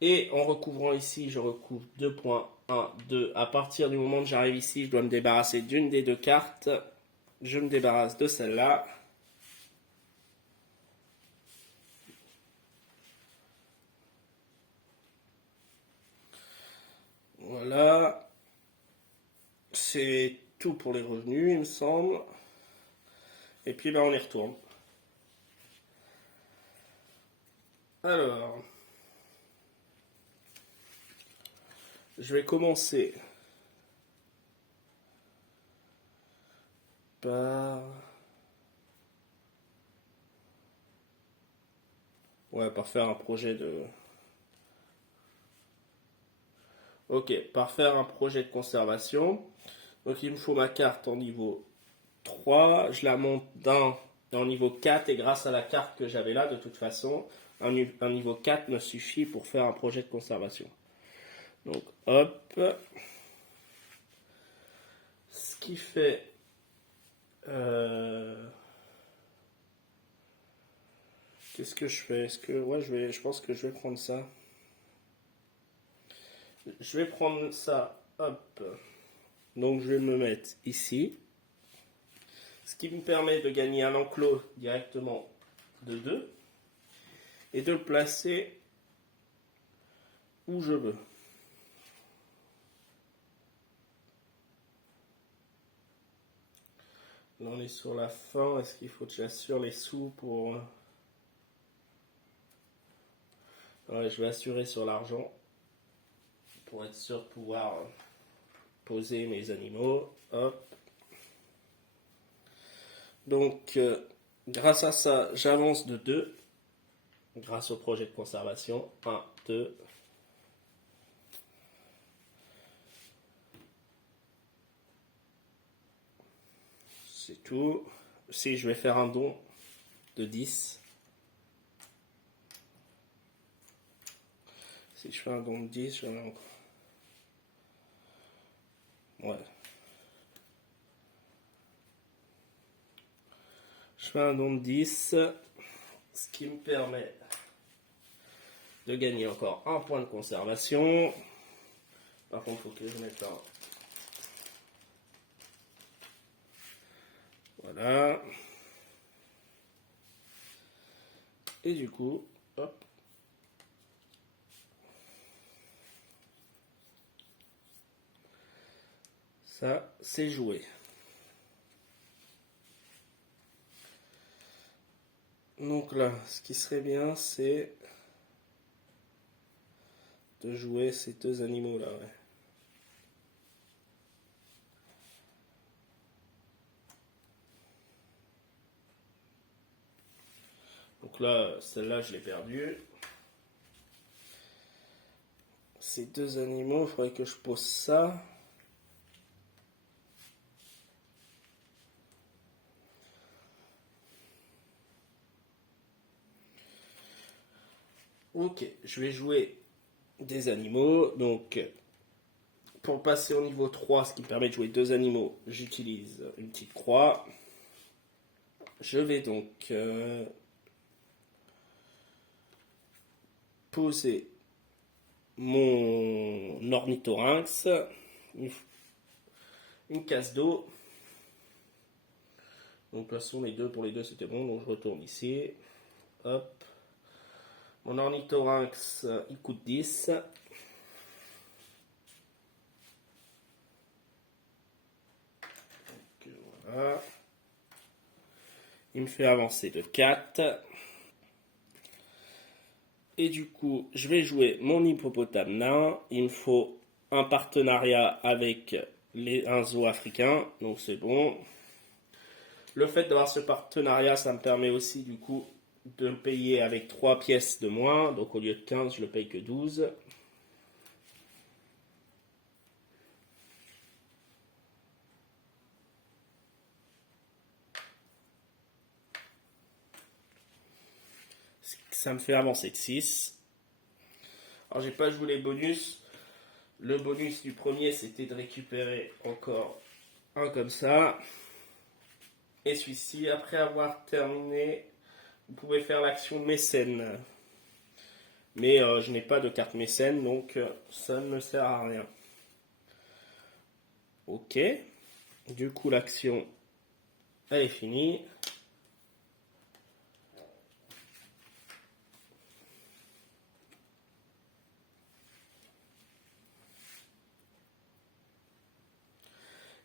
Et en recouvrant ici, je recouvre 2 points. 1, 2. À partir du moment où j'arrive ici, je dois me débarrasser d'une des 2 cartes. Je me débarrasse de celle-là. Voilà. C'est tout pour les revenus, il me semble. Et puis on y retourne. Alors, je vais commencer par... Ouais, par faire un projet de... Ok, par faire un projet de conservation. Donc il me faut ma carte en niveau 3. Je la monte dans le niveau 4 et grâce à la carte que j'avais là, de toute façon, un niveau 4 me suffit pour faire un projet de conservation. Donc hop. Ce qui fait... Qu'est-ce que je fais? Est-ce que... Ouais, je pense que je vais prendre ça. Je vais prendre ça. Hop. Donc je vais me mettre ici. Ce qui me permet de gagner un enclos directement de 2 et de le placer où je veux. Là on est sur la fin. Est-ce qu'il faut que j'assure les sous pour... Ouais, je vais assurer sur l'argent pour être sûr de pouvoir poser mes animaux. Hop. Donc, grâce à ça, j'avance de 2. Grâce au projet de conservation. 1, 2. C'est tout. Si je vais faire un don de 10. Si je fais un don de 10, j'en ai encore. Ouais. Je fais un don de 10. Ce qui me permet de gagner encore un point de conservation. Par contre, il faut que je mette un. Voilà. Et du coup, hop. Ça, c'est joué. Donc là, ce qui serait bien, c'est de jouer ces deux animaux-là. Ouais. Donc là, celle-là, je l'ai perdue. Ces deux animaux, il faudrait que je pose ça. Ok, je vais jouer des animaux. Donc, pour passer au niveau 3, ce qui me permet de jouer deux animaux, j'utilise une petite croix. Je vais donc poser mon ornithorynx, une case d'eau. Donc, de toute façon, les deux pour les deux, c'était bon. Donc, je retourne ici. Hop. Mon ornithorynx, il coûte 10. Donc, voilà. Il me fait avancer de 4. Et du coup, je vais jouer mon hippopotame nain. Il me faut un partenariat avec un zoo africain. Donc c'est bon. Le fait d'avoir ce partenariat, ça me permet aussi du coup de le payer avec 3 pièces de moins. Donc au lieu de 15, je le paye que 12. Ça me fait avancer de 6. Alors j'ai pas joué les bonus. Le bonus du premier, c'était de récupérer encore un comme ça. Et celui-ci, après avoir terminé, vous pouvez faire l'action mécène. Mais je n'ai pas de carte mécène, donc ça ne me sert à rien. Ok. Du coup, l'action, elle est finie.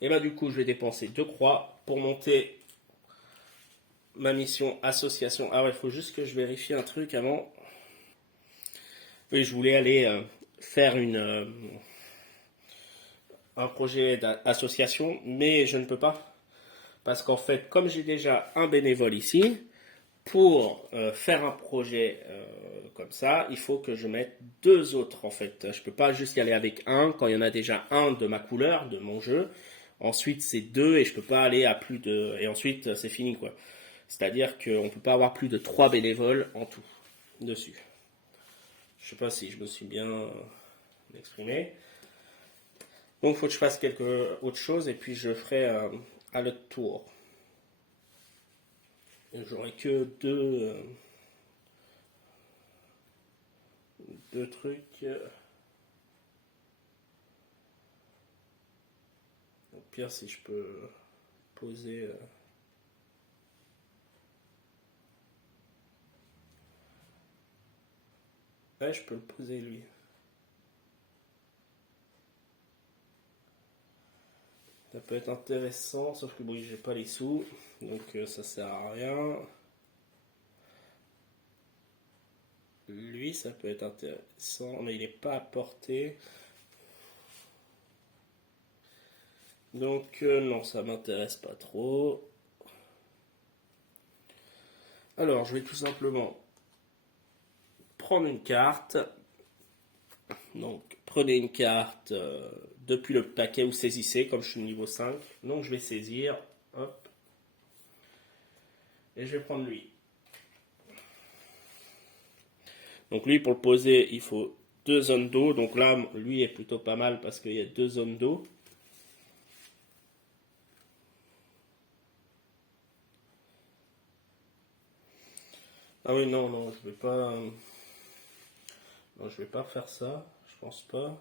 Et bah du coup, je vais dépenser 2 croix pour monter ma mission association. Ah ouais, il faut juste que je vérifie un truc avant. Oui, je voulais aller faire un projet d'association, mais je ne peux pas. Parce qu'en fait, comme j'ai déjà un bénévole ici, pour faire un projet comme ça, il faut que je mette deux autres en fait. Je peux pas juste y aller avec un quand il y en a déjà un de ma couleur, de mon jeu. Ensuite, c'est deux et je peux pas aller à plus de. Et ensuite, c'est fini quoi. C'est-à-dire qu'on ne peut pas avoir plus de trois bénévoles en tout dessus. Je sais pas si je me suis bien exprimé. Donc, il faut que je fasse quelque autre chose et puis je ferai à l'autre tour. J'aurai que deux trucs. Au pire, si je peux poser. Ouais, je peux le poser lui. Ça peut être intéressant, sauf que bon, j'ai pas les sous, donc ça sert à rien. Lui, ça peut être intéressant, mais il n'est pas à portée. Donc non, ça m'intéresse pas trop. Alors, je vais tout simplement prendre une carte. Donc, prenez une carte depuis le paquet ou saisissez, comme je suis niveau 5. Donc, je vais saisir. Hop. Et je vais prendre lui. Donc, lui, pour le poser, il faut deux zones d'eau. Donc là, lui est plutôt pas mal parce qu'il y a deux zones d'eau. Ah oui, non, non, je vais pas. Non, je vais pas faire ça. Je pense pas.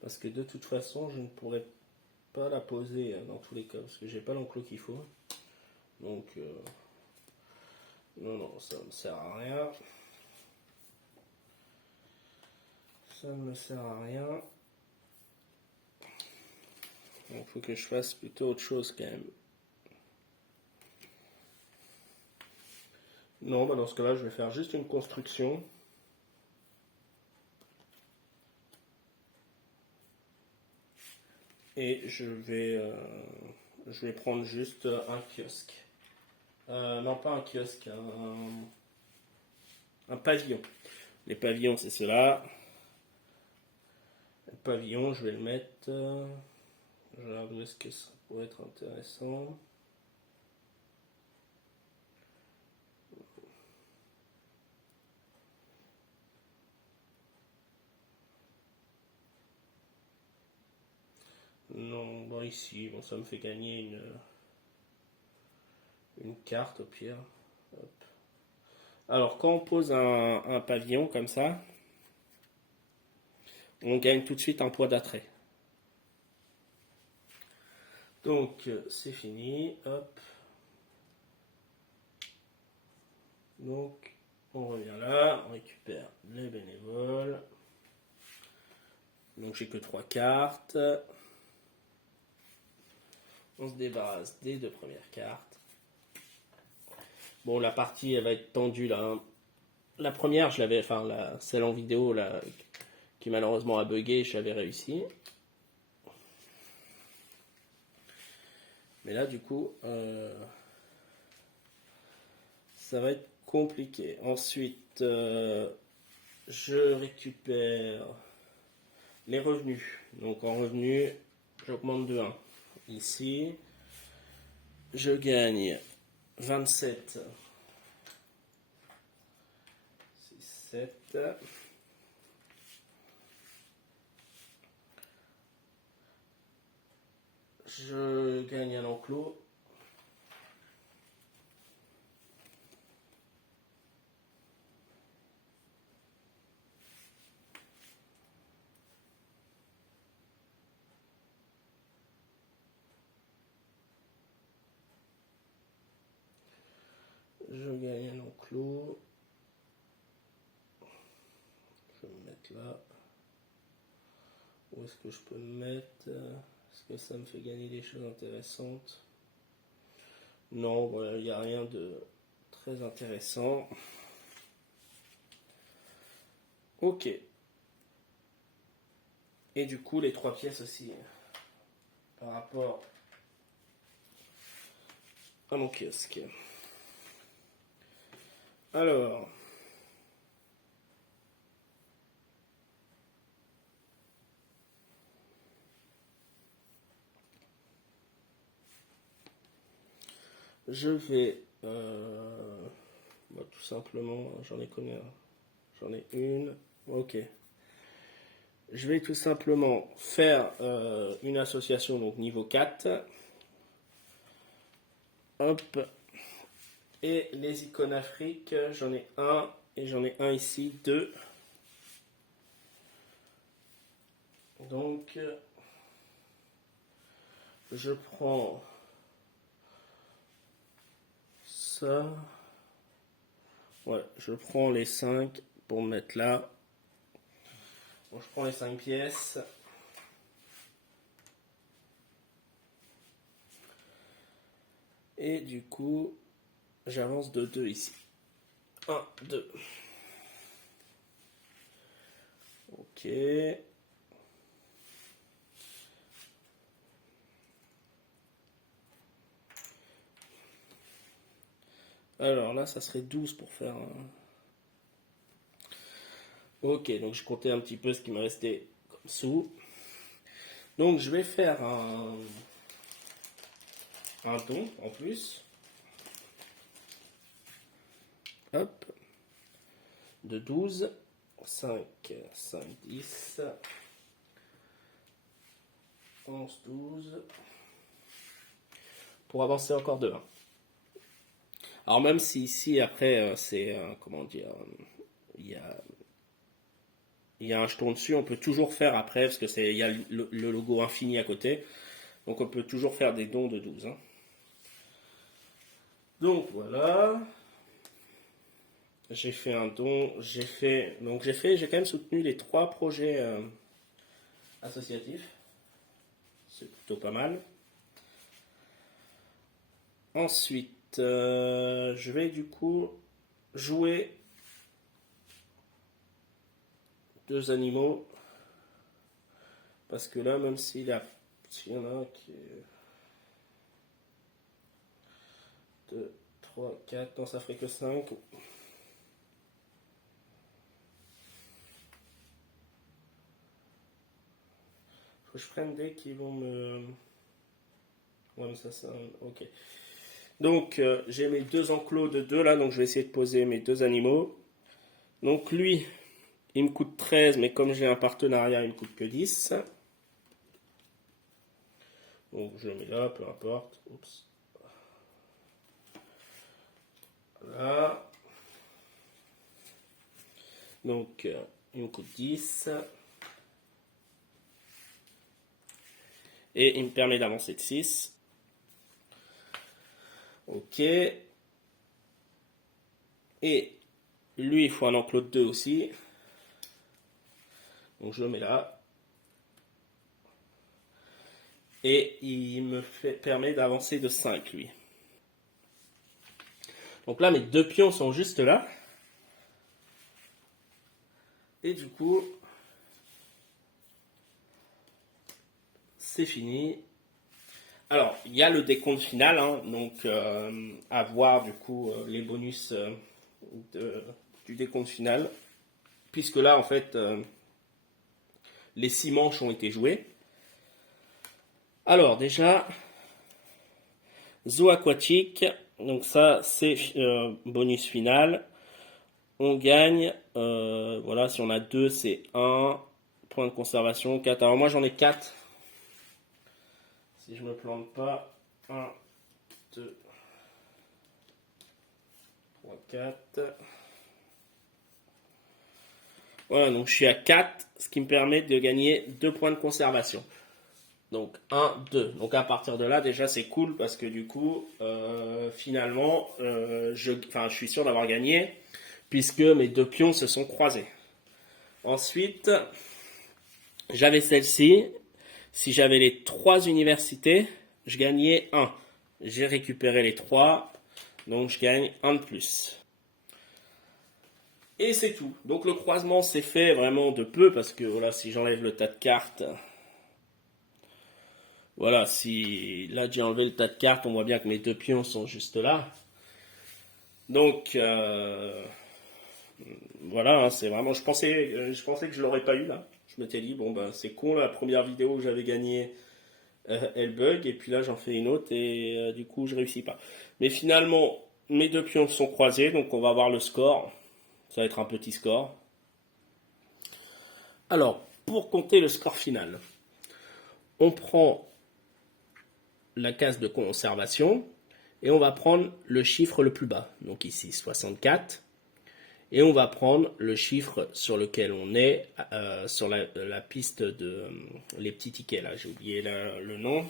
Parce que de toute façon, je ne pourrais pas la poser dans tous les cas. Parce que j'ai pas l'enclos qu'il faut. Donc, non, non, ça ne me sert à rien. Ça ne me sert à rien. Donc, il faut que je fasse plutôt autre chose quand même. Non, bah dans ce cas-là, je vais faire juste une construction. Et je vais prendre juste un kiosque. Non, pas un kiosque, un pavillon. Les pavillons, c'est cela. Le pavillon, je vais le mettre. Je regarde où est-ce que ça pourrait être intéressant. Non, bon, ici, bon, ça me fait gagner une carte au pire. Hop. Alors, quand on pose un pavillon comme ça, on gagne tout de suite un poids d'attrait. Donc, c'est fini. Hop. Donc, on revient là, on récupère les bénévoles. Donc, j'ai que 3 cartes. On se débarrasse des deux premières cartes. Bon, la partie, elle va être tendue là. Hein. La première, je l'avais, enfin, celle en vidéo là, qui malheureusement a bugué, j'avais réussi. Mais là, du coup, ça va être compliqué. Ensuite, je récupère les revenus. Donc en revenus, j'augmente de 1. Ici, je gagne 27. 6, 7. Je gagne un enclos. Je gagne un enclos. Je vais me mettre là. Où est-ce que je peux me mettre? Est-ce que ça me fait gagner des choses intéressantes? Non, voilà, il n'y a rien de très intéressant. Ok. Et du coup, les 3 pièces aussi, par rapport à mon kiosque. Alors, je vais bah, tout simplement, j'en ai combien? J'en ai une. Ok. Je vais tout simplement faire une association, donc niveau 4. Hop. Et les icônes Afrique, j'en ai un. Et j'en ai un ici, 2. Donc, je prends ça. Ouais, je prends les 5 pour me mettre là. Bon, je prends les 5 pièces. Et du coup, j'avance de 2 ici. 1, 2. Ok. Alors là, ça serait 12 pour faire un... Ok, donc je comptais un petit peu ce qui me restait comme sous. Donc je vais faire un don en plus. Hop. De 12. 5, 5, 10. 11, 12. Pour avancer encore de 1. Alors même si ici après c'est... comment dire... Il y a un jeton dessus, on peut toujours faire après, parce que il y a le logo infini à côté. Donc on peut toujours faire des dons de 12. Hein. Donc voilà. J'ai fait un don. J'ai quand même soutenu les 3 projets associatifs. C'est plutôt pas mal. Ensuite, je vais du coup jouer 2 animaux. Parce que là, même s'il y en a un qui est 2, 3, 4, non, ça ferait que 5. Faut que je prenne des qui vont me... Ouais, mais ça, ok. Donc, j'ai mes 2 enclos de 2 là, donc je vais essayer de poser mes 2 animaux. Donc, lui, il me coûte 13, mais comme j'ai un partenariat, il me coûte que 10. Donc, je le mets là, peu importe. Oups. Voilà. Donc, il me coûte 10. Et il me permet d'avancer de 6. Ok. Et lui, il faut un enclos de 2 aussi. Donc je le mets là. Et il me permet d'avancer de 5, lui. Donc là, mes 2 pions sont juste là. Et du coup, c'est fini. Alors, il y a le décompte final, hein, donc à voir du coup les bonus du décompte final. Puisque là, en fait, les 6 manches ont été jouées. Alors, déjà, zoo aquatique, donc ça, c'est bonus final. On gagne, voilà, si on a 2, c'est 1. Point de conservation, 4. Alors moi, j'en ai 4. Si je me plante pas, 1, 2, 3, 4. Voilà, donc je suis à 4, ce qui me permet de gagner 2 points de conservation. Donc 1, 2. Donc à partir de là, déjà c'est cool parce que du coup, finalement, je suis sûr d'avoir gagné puisque mes 2 pions se sont croisés. Ensuite, j'avais celle-ci. Si j'avais les 3 universités, je gagnais 1. J'ai récupéré les 3, donc je gagne 1 de plus. Et c'est tout. Donc le croisement s'est fait vraiment de peu parce que voilà, si j'enlève le tas de cartes, voilà, si là j'ai enlevé le tas de cartes, on voit bien que mes deux pions sont juste là. Donc voilà, hein, c'est vraiment, je pensais que je l'aurais pas eu là. Je m'étais dit bon ben c'est con, la première vidéo que j'avais gagnée, elle bug et puis là j'en fais une autre et du coup je réussis pas. Mais finalement mes deux pions sont croisés, donc on va voir le score. Ça va être un petit score. Alors, pour compter le score final, on prend la case de conservation et on va prendre le chiffre le plus bas. Donc ici 64. Et on va prendre le chiffre sur lequel on est sur la piste de les petits tickets là, j'ai oublié le nom.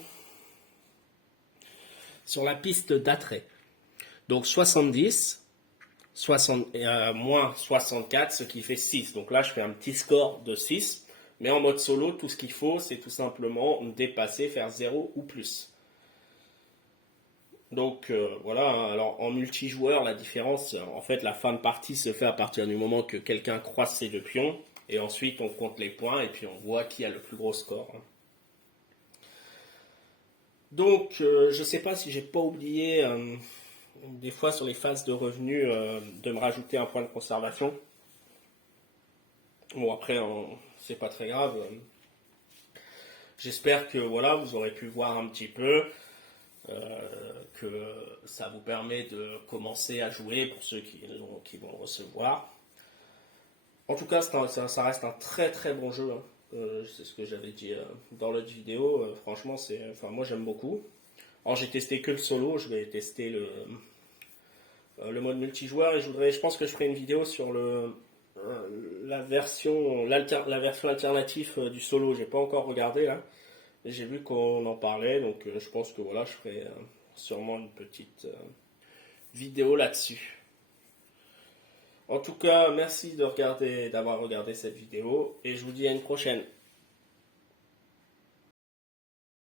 Sur la piste d'attrait. Donc 70 moins 64, ce qui fait 6. Donc là, je fais un petit score de 6. Mais en mode solo, tout ce qu'il faut, c'est tout simplement dépasser, faire 0 ou plus. Donc voilà, hein. Alors en multijoueur, la différence, en fait, la fin de partie se fait à partir du moment que quelqu'un croise ses deux pions. Et ensuite, on compte les points et puis on voit qui a le plus gros score. Donc, je ne sais pas si j'ai pas oublié des fois sur les phases de revenus de me rajouter un point de conservation. Bon après c'est pas très grave. J'espère que voilà vous aurez pu voir un petit peu que ça vous permet de commencer à jouer pour ceux qui vont le recevoir. En tout cas ça reste un très très bon jeu. Hein. C'est ce que j'avais dit dans l'autre vidéo. Franchement moi j'aime beaucoup. Alors j'ai testé que le solo, je vais tester le mode multijoueur et je pense que je ferai une vidéo sur la version alternative du solo. J'ai pas encore regardé là, mais j'ai vu qu'on en parlait, donc je pense que voilà, je ferai sûrement une petite vidéo là-dessus. En tout cas, merci d'avoir regardé cette vidéo et je vous dis à une prochaine.